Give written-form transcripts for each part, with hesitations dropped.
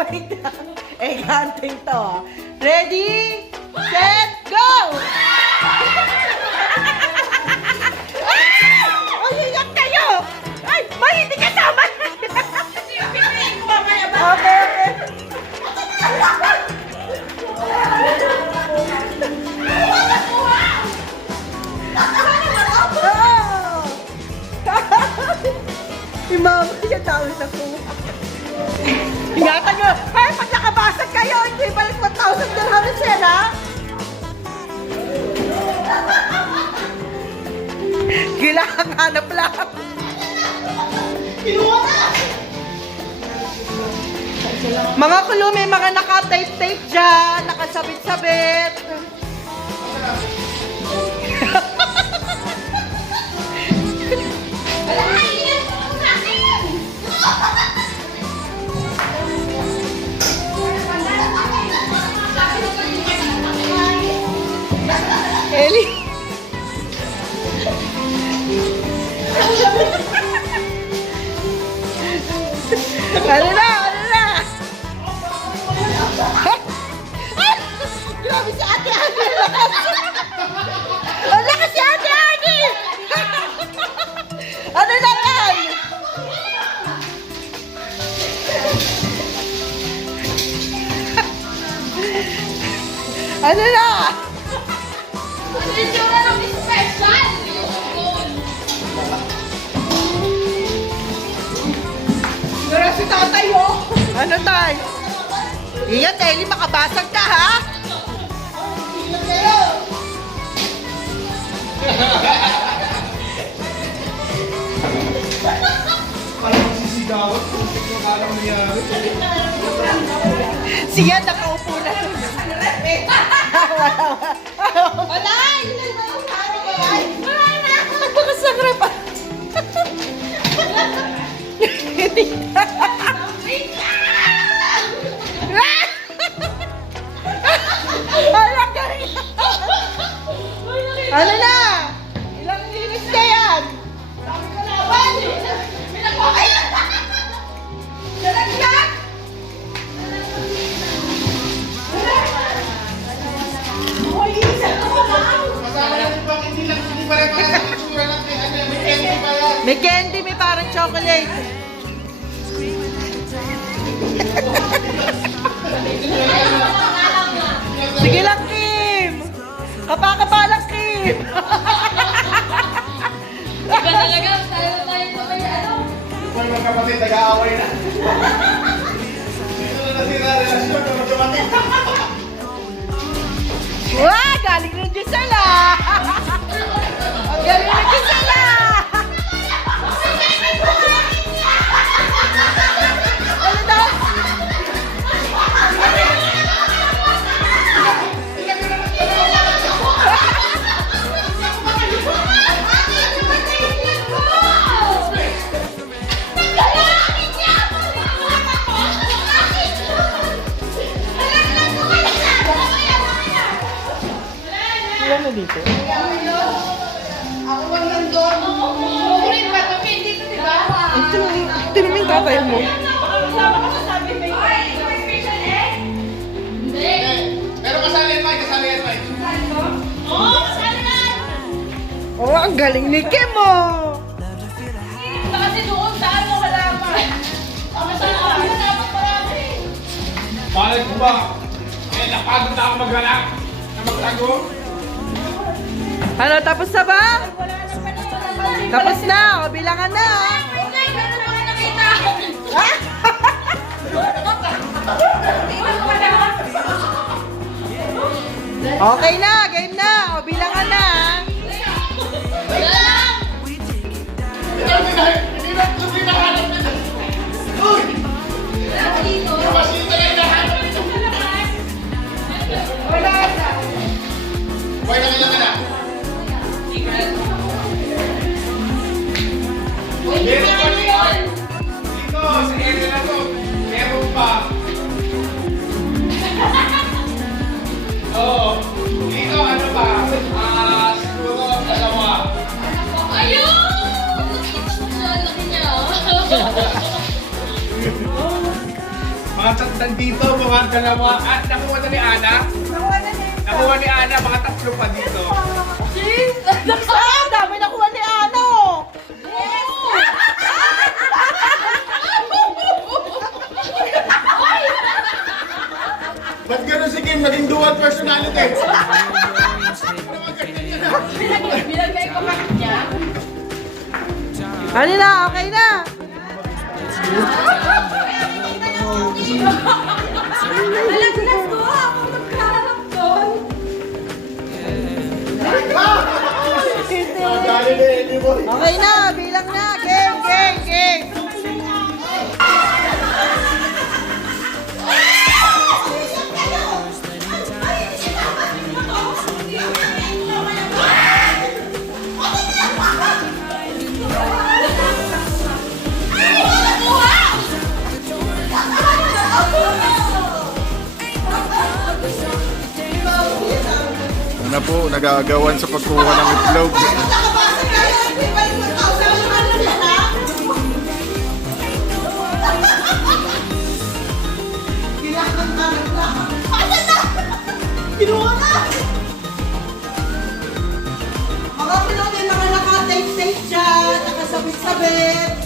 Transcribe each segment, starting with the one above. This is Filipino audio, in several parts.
wait lang. Eh, ganting to. Ready, set, go! Ay, iyak kayo! Ay, may hindi kasama! Okay, okay. Yung mama, yung tao na po. Ingatan nyo! Ay, pag nakabasag kayo, hindi balik 1,000 dirham, sir, ha? Kailangan hanap lang. Mga kulo, may mga naka-tape-tape dyan, nakasabit-sabit. Eli. Ano na? Ano na? Grabe si Ate Ani. Ang lakas si Ate Ani. Ano na yan? Ano na? Ito na lang special! Pero si tatay, oh. Ano, tay? Iyan, Eli, makabasag ka, ha? Parang magsisigawan kung alam nangyari. Siya, nakaupo na. Wala! Napakasakra pa. Alam ka rin. Ano na? Ilang linis ka yan? Sabi ko laban! May nakuha kayo! Nalaglag! Hoy, isa ka pa lang! Kasama na rin bang hindi pa rin pala sa itsura ng may candy pa yan. May candy, may parang chocolate. Sige lang, Kim. Kapakapa lang, Kim. Iba talaga, tayo na may ano. Kung yung magkapatid, nag-aaway na. Dito na nasira relasyon ng magkapatid. Wow, galing rin Gisela. Ang galing rin Gisela. Ano daw? Ilan na dito? Ako bang nandun? Kukunin ba ito? Hindi ito, diba? Ito naman yung tatay mo. Sama ka sa sabi may special egg? Hindi. Pero kasali yan, Mike. Kasali yan, Mike. Oo, kasali na! Oh, ang galing ni Kim, oh. Ito kasi doon, saan mo malaman? Ako saan ako dapat marami. Malay ko ba? Eh, napagod na ako maghanap. Na magtago. Ano, tapos na ba? Tapos na, o bilangan na. Okay na, game na, o bilangan na. Hindi na ito pinahanap nito. Uy! Yung masita na hinahanap nito. Boy, nakailan ka na? Meron pa rin. Dito, sa area na to. Meron pa. Oo. Dito, ano pa? Siguro, dalawa. Ayun! Laki niya. Mga nandito, mga dalawa. At nakuha na ni Ana. Nakuha ni Ana, mga tatlo pa dito. Ah, dami nakuha ni Ano. Ba't gano'n si Kim? Naging dual personality. Bilagay ko pa niya. Ano na, okay na. Nalaglag ko ako magkaharap doon. Dali na, Eli Boy. Okay na, bilang na. Game, game, game. Ano po, nagagawan sa pagkuha ng itlog. Kinuha na! Mga kinuha yung mga naka-tape-tape siya, nakasabit-sabit.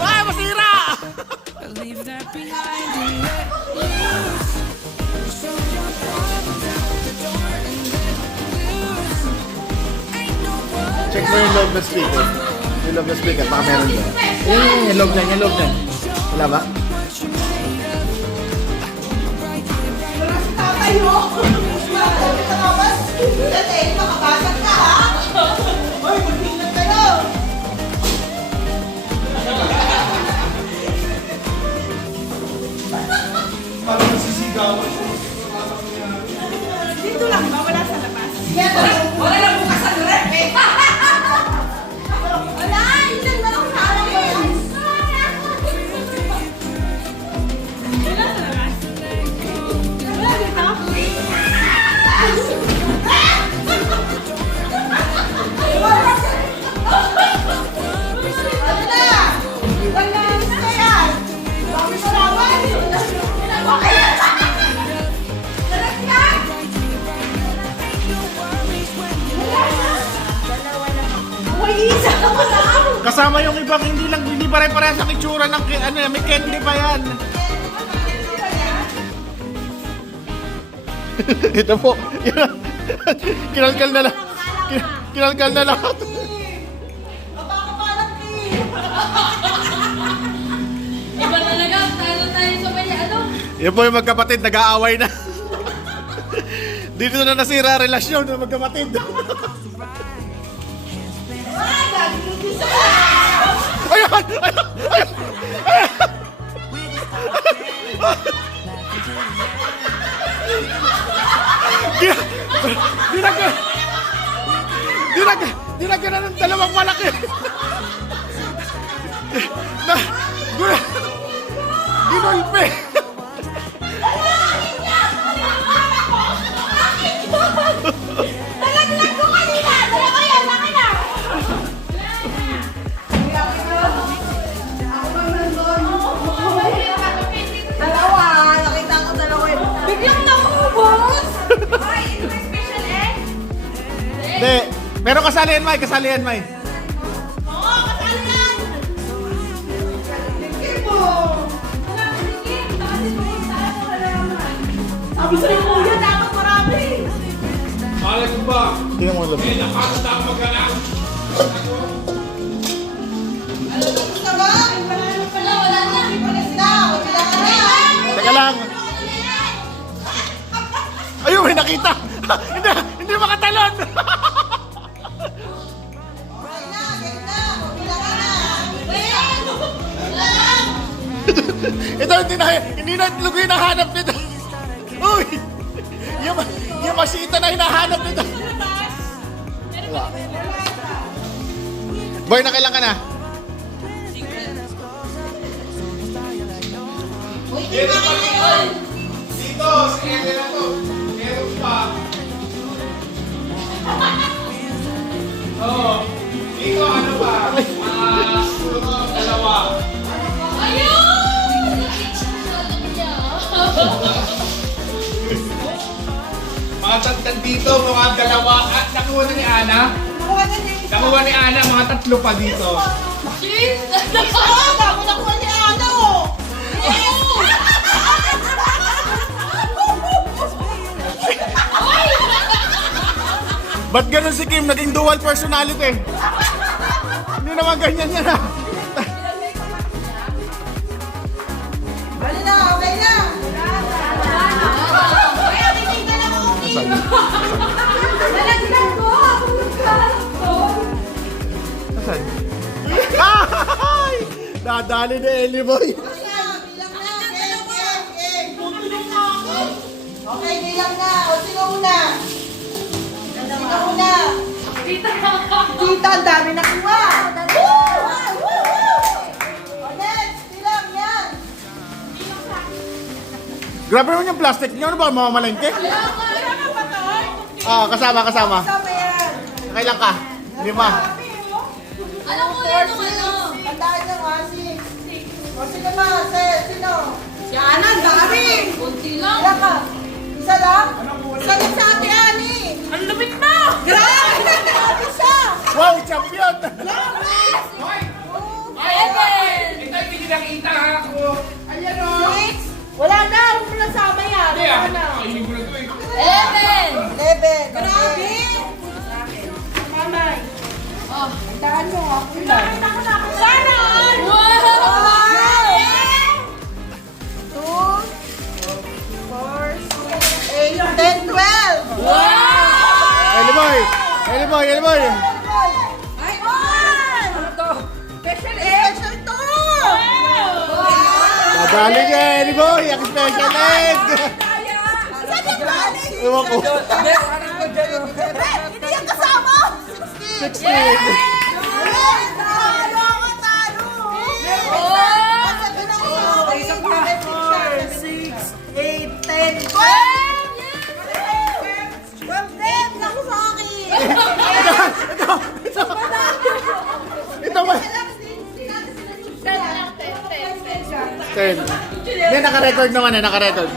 Baka masira! Leave that behind and let loose. Show your problems out the door and let loose. Ain't no worry. Check mo yung loob ng speaker. Yung loob ng speaker, baka meron doon. Yung loob na, yung loob na. Wala ba? Wala si tatay mo. Bakit ka naman? Dati, makabasag ka ha? Hoy, mag-ingat kayo. Parang nasisigawan. Dito lang ba? Wala sa labas? Wala na bukas ang rep eh. Wala! Ilan na lang sa akin? Wala dito? Ano na? Wala na yan! Dami sa laban! Ayan! Talaga! May isa ka pa lang! Kasama yung ibang hindi pare-parehas ang itsura ng ano, may candy pa yan. Ito po. Kinalkal na lang. Kinalkal na lahat. Napakapalang Kim! Iba talaga, talo tayo sa may ano. Yan po yung magkapatid, nag-aaway na. Dito na nasira ang relasyon ng magkapatid. Ay, nagigisa! Ayan! Ayan! Ayan! Dinagyan na ng dalawang malaki. Na, ginulpe. Nalaglag ko kanina! Dalawa yan! Laki na! Dalawa! Nakita ko dalawa yun. Biglang naubos! Ay, ito may special egg. Hindi. Pero kasalihan, May. Kasalihan, May. Oo! Kasali yan! Kim mo! Sabi sa'yo kuya, dapat marami! Alam mo ba? Tingnan mo lang. Gusto ba? Wala na. Palis na! Huwag sila ka na! Teka lang. Ayun, may nakita. Hindi makatalon. Game na! Game na! Huwag sila ka na! Ito, hindi na itlog yung hinahanap nito. Uy! Yung masita na hinahanap nito. Wala. Boy, nakailan ka na? Uy, hindi na ngayon. Dito, sa ere na to. Meron pa. Oo. Dito, ano pa? Dalawa. Ayun! Mga tatlan dito, mga dalawa. Ah, nakuha na ni Ana. Nakuha na niya isa. Nakuha ni Ana, mga tatlo pa dito. Jeez! Bago nakuha ni Ana, oh. Ba't ganun si Kim? Naging dual personality. Hindi naman ganyan yan ah. Ano na, okay na. Kaya titignan lang ako, Kim. Nalagyan ko. Asan? Ay! Nadali ni Eli Boy. Bilang na. Game. Okay, bilang na. O, sino una? Sino una? Tita, ang dami nakuha. O, next. Bilang yan. Grabe naman yung plastic niyo. Ano ba? Mamamalengke? Ah, kasama. Kasama yan. Kailan ka? 5. Alam mo yan yung ano? Tandaan nyo, ha? 6. O, sino ba? Sino? Si Ana, ang dami. Kunti lang. Ilan ka? Isa lang? Isa lang sa ate Ani. Ang lumit mo! Grabe! Grabe siya! Wow, champion! Eleven! Ito yung hindi nakita ako. Ayan o. 6? Wala na, huwag mo lang sama yan. Wala na. Kainin ko na ito eh. 11! 11. Grabe! Mamay. Oh. Tandaan mo, ako lang. Sharon! Wow! 2, 4, 8, 10, 12. Wow! Eli Boy! Eli Boy! Eli Boy! Ay, one! Special egg! Special to! Nadali niya Eli Boy! Ang special egg! Saan yung galing? Ewan ko. Hindi yan kasama! 16! Yes! Talo ako, talo! Sabi na ko, 6, 8, 10, 12! 12 din! Naku sa akin! Ito ba? 10. Hindi, naka-record naman eh, naka-record.